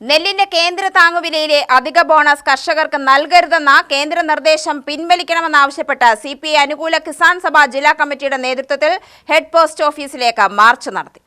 നെല്ലിന്റെ കേന്ദ്ര താങ്ങുവിലയിലെ അധിക ബോണസ് കർഷകർക്ക് നൽകരുതെന്ന കേന്ദ്ര നിർദ്ദേശം പിൻവലിക്കണമെന്നാവശ്യപ്പെട്ട് സിപിഐ അനുകൂല കിസാൻ സഭ ജില്ലാ കമ്മിറ്റിയുടെ നേതൃത്വത്തിൽ ഹെഡ് പോസ്റ്റ് ഓഫീസിലേക്ക് മാർച്ച് നടത്തി.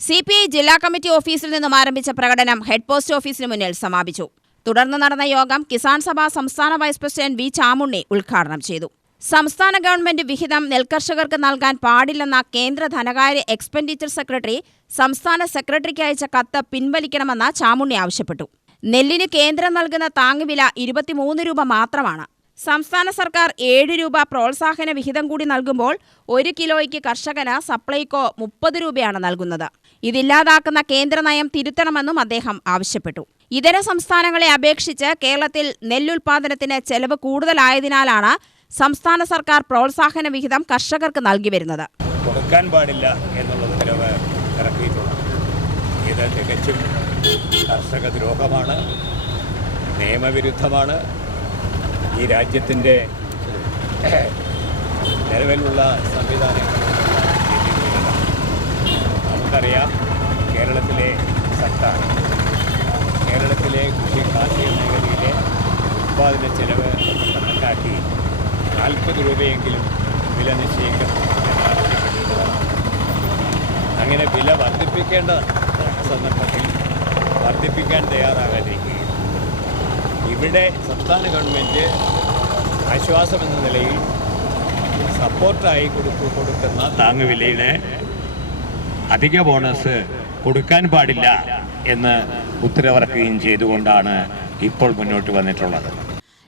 സിപിഐ ജില്ലാ കമ്മിറ്റി ഓഫീസിൽ നിന്നും ആരംഭിച്ച പ്രകടനം ഹെഡ് പോസ്റ്റ് ഓഫീസിന് മുന്നിൽ സമാപിച്ചു. തുടർന്ന് നടന്ന യോഗം കിസാൻ സഭ സംസ്ഥാന വൈസ് പ്രസിഡന്റ് വി ചാമുണ്ണി ഉദ്ഘാടനം ചെയ്തു. സംസ്ഥാന ഗവൺമെന്റ് വിഹിതം നെൽകർഷകർക്ക് നൽകാൻ പാടില്ലെന്ന കേന്ദ്ര ധനകാര്യ എക്സ്പെൻഡിച്ചർ സെക്രട്ടറി സംസ്ഥാന സെക്രട്ടറിക്ക് അയച്ച കത്ത് പിൻവലിക്കണമെന്ന് ചാമുണ്ണി ആവശ്യപ്പെട്ടു. നെല്ലിന് കേന്ദ്രം നൽകുന്ന താങ്ങുവില 23 രൂപ മാത്രമാണ്. സംസ്ഥാന സർക്കാർ 7 രൂപ പ്രോത്സാഹന വിഹിതം കൂടി നൽകുമ്പോൾ 1 കിലോയ്ക്ക് കർഷകന് സപ്ലൈകോ 30 രൂപയാണ് നൽകുന്നത്. ഇതില്ലാതാക്കുന്ന കേന്ദ്ര നയം തിരുത്തണമെന്നും അദ്ദേഹം ആവശ്യപ്പെട്ടു. ഇതര സംസ്ഥാനങ്ങളെ അപേക്ഷിച്ച് കേരളത്തിൽ നെല്ലുൽപാദനത്തിന് ചെലവ് കൂടുതലായതിനാലാണ് സംസ്ഥാന സർക്കാർ പ്രോത്സാഹന വിഹിതം കർഷകർക്ക് നൽകി വരുന്നത്. കൊടുക്കാൻ പാടില്ല എന്നുള്ള ഉത്തരവ് ഇറക്കിയിട്ടുണ്ട്. ഇത് തികച്ചും കർഷക ദ്രോഹമാണ്, നിയമവിരുദ്ധമാണ്. ഈ രാജ്യത്തിൻ്റെ നിലവിലുള്ള സംവിധാനങ്ങളുള്ള നമുക്കറിയാം. കേരളത്തിലെ സർക്കാർ കേരളത്തിലെ കൃഷി കാർഷിക മേഖലയിലെ ഉത്പാദന ചെലവ് കണക്കാക്കി 40 രൂപയെങ്കിലും വില നിശ്ചയിക്കണം എന്നാവശ്യപ്പെട്ടിട്ടുള്ളതാണ്. അങ്ങനെ വില വർദ്ധിപ്പിക്കേണ്ട സന്ദർഭത്തിൽ വർദ്ധിപ്പിക്കാൻ തയ്യാറാകാതിരിക്കുകയും ഇവിടെ സംസ്ഥാന ഗവൺമെൻറ് ആശ്വാസമെന്ന നിലയിൽ സപ്പോർട്ടായി കൊടുക്കുന്ന താങ്ങുവിലയുടെ അധിക ബോണസ് കൊടുക്കാൻ പാടില്ല എന്ന് ഉത്തരവിറക്കുകയും ചെയ്തുകൊണ്ടാണ് ഇപ്പോൾ മുന്നോട്ട് വന്നിട്ടുള്ളത്.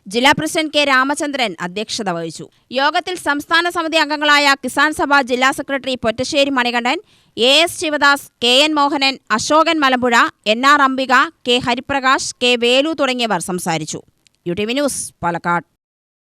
ജില്ലാ പ്രസിഡന്റ് കെ രാമചന്ദ്രൻ അധ്യക്ഷത വഹിച്ചു. യോഗത്തിൽ സംസ്ഥാന സമിതി അംഗങ്ങളായ കിസാൻ സഭ ജില്ലാ secretary Pottassery Manikandan, AS Sivadas, KN Mohanan, Ashokan Malampuzha, NR Ambika, K Hariprakash, K Velu തുടങ്ങിയവർ സംസാരിച്ചു. UTV news, Palakkad.